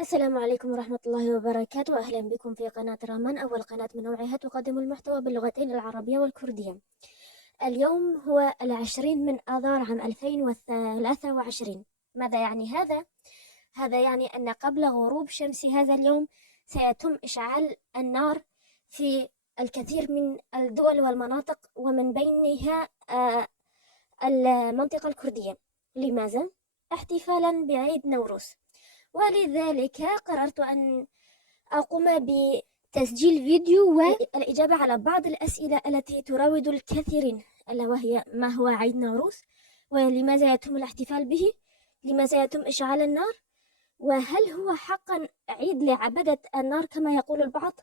السلام عليكم ورحمة الله وبركاته. أهلا بكم في قناة رامان، أول قناة من نوعها تقدم المحتوى باللغتين العربية والكردية. اليوم هو 20 من آذار عام 2023. ماذا يعني هذا؟ هذا يعني أن قبل غروب شمس هذا اليوم سيتم إشعال النار في الكثير من الدول والمناطق، ومن بينها المنطقة الكردية. لماذا؟ احتفالا بعيد نوروز، ولذلك قررت أن أقوم بتسجيل فيديو والإجابة على بعض الأسئلة التي تراود الكثيرين، ألا وهي: ما هو عيد نوروز؟ ولماذا يتم الاحتفال به؟ لماذا يتم إشعال النار؟ وهل هو حقا عيد لعبدة النار كما يقول البعض؟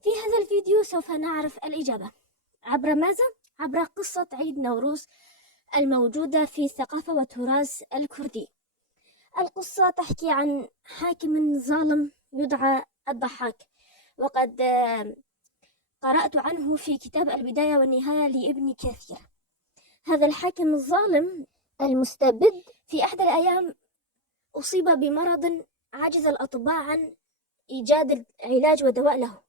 في هذا الفيديو سوف نعرف الإجابة. عبر ماذا؟ عبر قصة عيد نوروز الموجودة في الثقافة والتراث الكردي. القصة تحكي عن حاكم ظالم يدعى الضحاك، وقد قرأت عنه في كتاب البداية والنهاية لابن كثير. هذا الحاكم الظالم المستبد في أحد الأيام أصيب بمرض عجز الأطباء عن إيجاد العلاج ودواء له.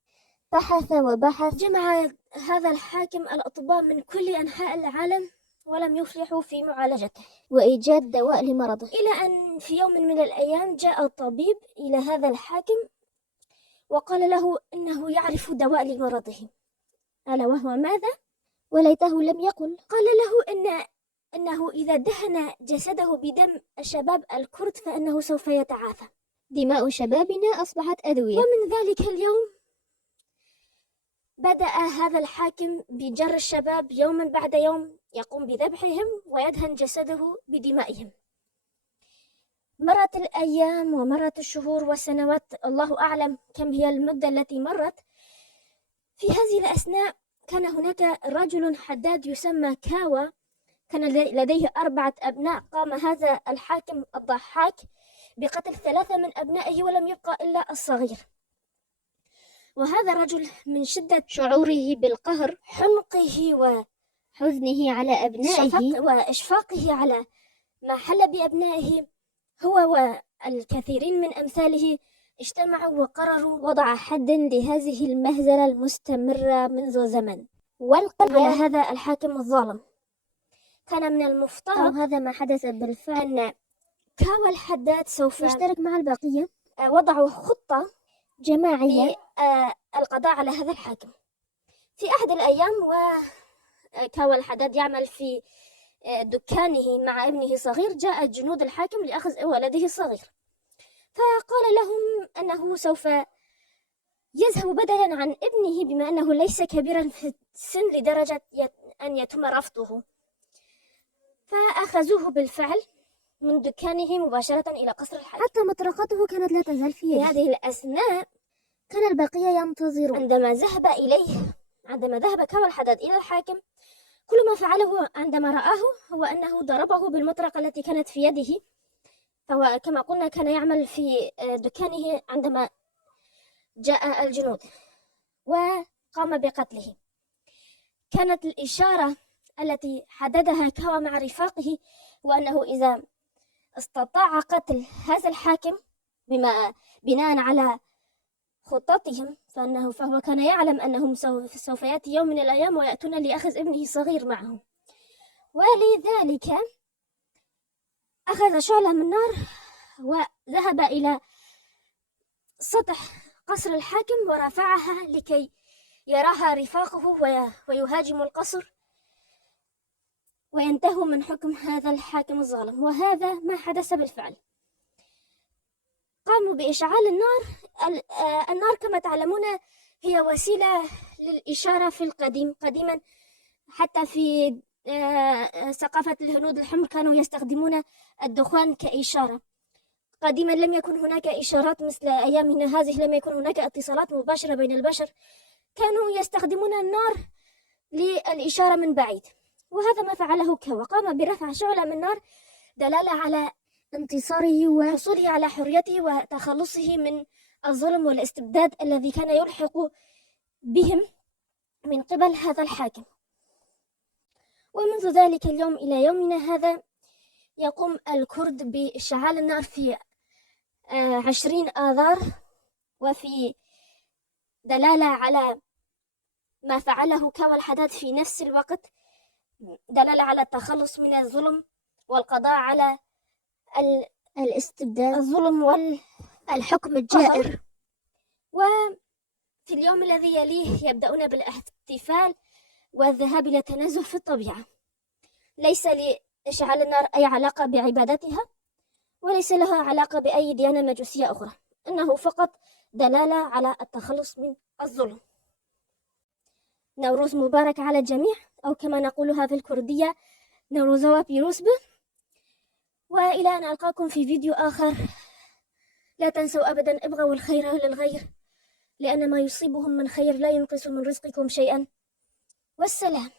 بحث وبحث، جمع هذا الحاكم الأطباء من كل أنحاء العالم ولم يفلحوا في معالجته وإيجاد دواء لمرضه، إلى أن في يوم من الأيام جاء الطبيب إلى هذا الحاكم وقال له إنه يعرف دواء لمرضه، ألا وهو ماذا؟ وليته لم يقل. قال له إنه إذا دهن جسده بدم الشباب الكرد فإنه سوف يتعافى. دماء شبابنا أصبحت أدوية. ومن ذلك اليوم بدأ هذا الحاكم بجر الشباب يوما بعد يوم، يقوم بذبحهم ويدهن جسده بدمائهم. مرت الأيام ومرت الشهور والسنوات، الله أعلم كم هي المدة التي مرت. في هذه الأثناء كان هناك رجل حداد يسمى كاوى، كان لديه 4 أبناء. قام هذا الحاكم الضحاك بقتل 3 من أبنائه ولم يبقى إلا الصغير. وهذا الرجل من شدة شعوره بالقهر، حنقه وحزنه على أبنائه وإشفاقه على ما حل بأبنائه، هو والكثيرين من أمثاله اجتمعوا وقرروا وضع حد لهذه المهزلة المستمرة منذ زمن، والقضاء على هذا الحاكم الظالم. كان من المفترض، هذا ما حدث بالفعل، أن كاوى الحداد سوف يشترك مع البقية. وضعوا خطة جماعية القضاء على هذا الحاكم. في أحد الأيام وكاوى الحداد يعمل في دكانه مع ابنه الصغير، جاء جنود الحاكم لأخذ ولده الصغير، فقال لهم أنه سوف يذهب بدلا عن ابنه بما أنه ليس كبيرا في السن لدرجة أن يتم رفضه. فأخذوه بالفعل من دكانه مباشرة إلى قصر الحاكم، حتى مطرقته كانت لا تزال في يده. في هذه الأثناء كان البقية ينتظرون. عندما ذهب كاوى الحداد إلى الحاكم، كل ما فعله عندما رآه هو أنه ضربه بالمطرقة التي كانت في يده. فهو كما قلنا كان يعمل في دكانه عندما جاء الجنود وقام بقتله. كانت الإشارة التي حددها كاوى مع رفاقه وأنه إذا استطاع قتل هذا الحاكم بناء على خطتهم فهو كان يعلم أنهم سوف يأتي يوم من الأيام ويأتون لأخذ ابنه الصغير معهم. ولذلك أخذ شعلة من نار وذهب إلى سطح قصر الحاكم ورفعها لكي يراها رفاقه ويهاجم القصر وينتهوا من حكم هذا الحاكم الظالم. وهذا ما حدث بالفعل. قاموا بإشعال النار. النار كما تعلمون هي وسيلة للإشارة في القديم. قديما حتى في ثقافة الهنود الحمر كانوا يستخدمون الدخان كإشارة. قديما لم يكن هناك إشارات مثل أيامنا هذه، لم يكن هناك اتصالات مباشرة بين البشر، كانوا يستخدمون النار للإشارة من بعيد. وهذا ما فعله كاوى، قام برفع شعلة من نار دلالة على انتصاره وحصوله على حريته وتخلصه من الظلم والاستبداد الذي كان يلحق بهم من قبل هذا الحاكم. ومنذ ذلك اليوم إلى يومنا هذا يقوم الكرد بإشعال النار في 20 آذار، وفي دلالة على ما فعله كاول حداد في نفس الوقت، دلالة على التخلص من الظلم والقضاء على الاستبداد، الظلم الحكم الجائر. وفي اليوم الذي يليه يبدأون بالاحتفال والذهاب إلى التنزه في الطبيعة. ليس لإشعال النار أي علاقة بعبادتها، وليس لها علاقة بأي ديانة مجوسية أخرى، إنه فقط دلالة على التخلص من الظلم. نوروز مبارك على الجميع، أو كما نقولها في الكردية نوروزوا بيروسبه. وإلى أن ألقاكم في فيديو آخر، لا تنسوا أبدا ابغوا الخير للغير، لأن ما يصيبهم من خير لا ينقص من رزقكم شيئا. والسلام.